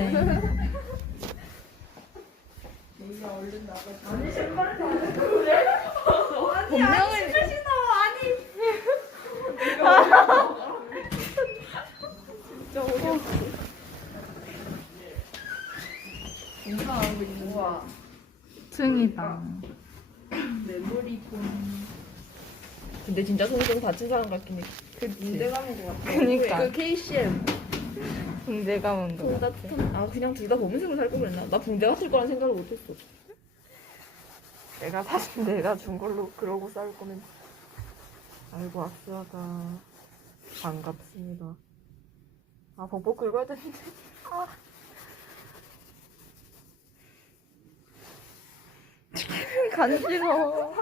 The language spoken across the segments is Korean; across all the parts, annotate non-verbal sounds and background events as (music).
네. 본명을 인사하고 있는 거 승이다. 메모리 폰 근데 진짜 손좀 다친 사람 같긴 해. 군대 가는 거 같아 그니까. 그 KCM 붕대 가면 도 붕대 아 그냥 둘 다 검은색으로 살걸 그랬나? 나 붕대 같을 거란 생각을 못했어. 내가 사실 (laughs) 내가 준 걸로 그러고 싸울 거면 아이고 악수하다 반갑습니다. 아 벅벅 긁어야 되는데. 아. 간지러워.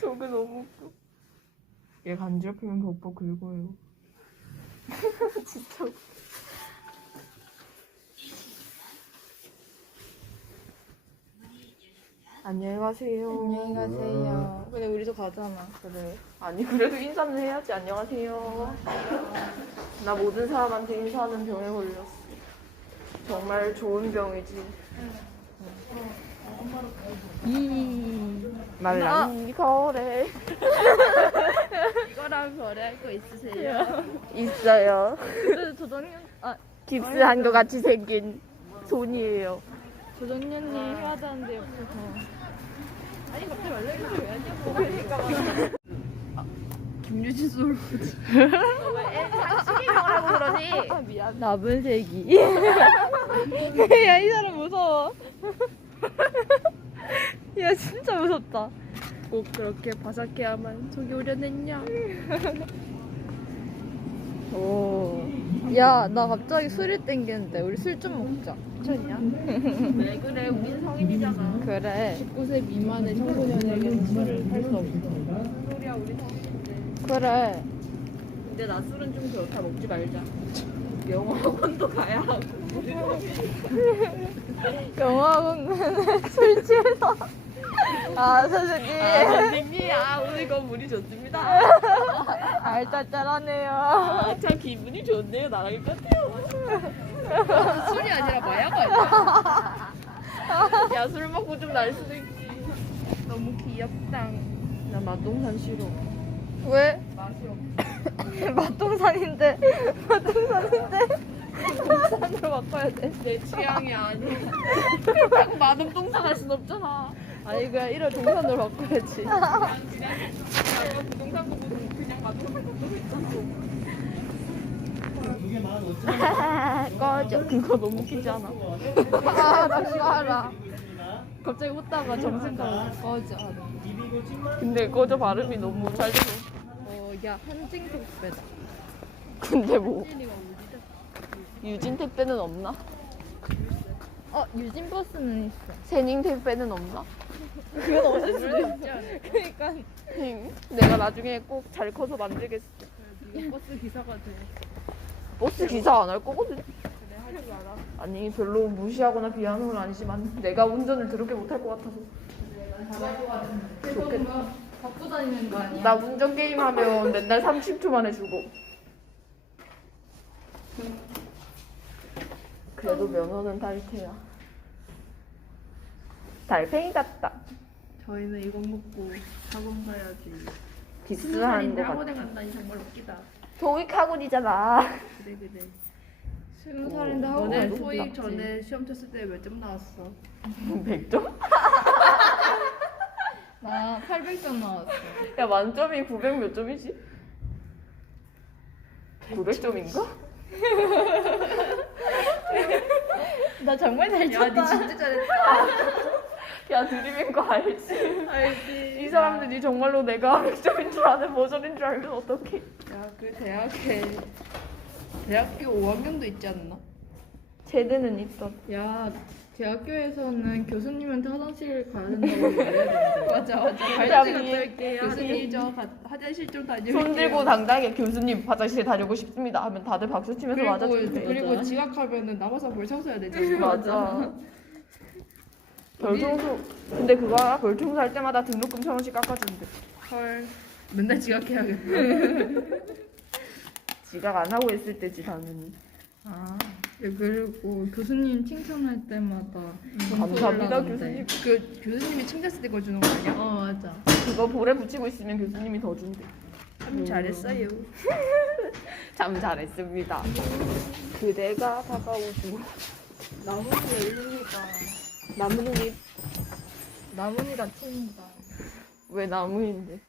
저게 너무 웃겨. 얘 간지럽히면 벅벅 긁어요. 진짜 웃겨. 안녕히 가세요. 안녕히 가세요. 근데 우리도 가잖아. 그래. 아니 그래도 인사는 해야지. 안녕하세요. 나 모든 사람한테 인사하는 병에 걸렸어. 정말 좋은 병이지. 이 말랑 이 거래. 이거랑 거래할 거 있으세요? 있어요. 그래도 조정년 아 깁스한 것 같이 생긴 손이에요. 조정년님 해야 되는데 옆에서. 아니 갑자기 원래 이거 왜 하냐고 김유진 소울 하고 그러지. 아 미안. 나분색이. (laughs) 야 이 사람 무서워. 야 진짜 무섭다. 꼭 그렇게 바삭해야만 속이 우려냈냐 (laughs) 오. 야 나 갑자기 술이 땡기는데 우리 술 좀 먹자. 미쳤냐? 왜 그래 우린 성인이잖아 그래. 19세 미만의 청소년에게는 술을 할 수 없어 소리야 우리 성인인데 그래. 근데 나 술은 좀 그렇다 먹지 말자 영어학원도 가야 하고 (laughs) 영화학원은 (laughs) 술 취해서. 아 선생님. 아 선생님 아 오늘 건 물이 좋습니다 알짜짜라네요. 아 참 기분이 좋네요 나랑 똑같아요 술이 아니라 마약 아니야 야 술 먹고 좀 날 수도 있지 너무 귀엽다 나 맛동산 싫어. 왜? 맛이 없어 (laughs) 맛동산인데. 맛동산인데. 산으로 바꿔야 돼 내 취향이 아니야 자꾸 마동동산 할 순 없잖아 아니 그냥 이런 동산으로 바꿔야지. 부동산 보고 그냥 꺼져. 그거 너무 웃기지 않아? 아, 나 그거 알아. 갑자기 웃다가 정색하고 꺼져. 근데 거저 발음이 너무 잘 돼서. 어, 야, 한징 택배다. 근데 뭐? 유진 택배는 없나? 어, 유진 버스는 있어. 세닝 택배는 없나? 그건 없을 수도 않을까? 그러니까. 응. 내가 나중에 꼭 잘 커서 만들겠어. 네가 버스 기사가 돼 버스 기사 안 할 거거든. 그래 하지 마라 아니 별로 무시하거나 비하는 건 아니지만 내가 운전을 더럽게 못할 것 같아서. 좋겠다. 갖고 다니는 거 아니야? 나 운전 게임 하면 맨날 30초 만에 죽어. 그래도 면허는 달테야. 달팽이 같다. 저희는 이거 먹고 학원 가야지 비슷한 거 학원에 같아. 간다니 정말 웃기다 토익 학원이잖아. 그래 그래 스무 살인데 너네 가도 토익 낫지. 전에 시험 쳤을 때 몇 점 나왔어? (laughs) 100점? (laughs) 나 800점 나왔어. 야 만점이 900 몇 점이지? 900점인가? 나 정말 잘 쳤다. 진짜 잘했다 (laughs) 야 드림인 거 알지? 알지. 이 사람들이 정말로 내가 100점인 줄 아는 버전인 줄 알면 어떡해? 야 그 대학에 대학교 5학년도 있지 않나? 제대는 있어 야 대학교에서는 교수님한테 화장실 가야 된다고 말해야 맞아 맞아. 발자취 갔다 올게요. 교수님 저 가- 화장실 좀 다녀올게요. 손 들고 당당하게 교수님 화장실에 다녀오고 싶습니다 하면 다들 박수 치면서 그리고 맞아주는데 그리고 지각하면은 남아서 벌 청소해야 되잖아. 맞아 별청소 근데 그거 알아? 별청소 할 때마다 등록금 천 원씩 깎아준대 헐 맨날 지각해야겠다 (laughs) 지각 안 하고 있을 때지 당연히 아 네, 그리고 교수님 칭찬할 때마다 점수 감사합니다. 교수님. 그 교수님이 칭찬했을 때 그걸 주는 거 아니야? 어 맞아. 그거 볼에 붙이고 있으면 교수님이 더 준대. 참 잘했어요. (laughs) 참 잘했습니다. 그대가 다가오고 나뭇잎 열립니다. 나뭇잎 나뭇잎 다칩니다. 왜 나무인데?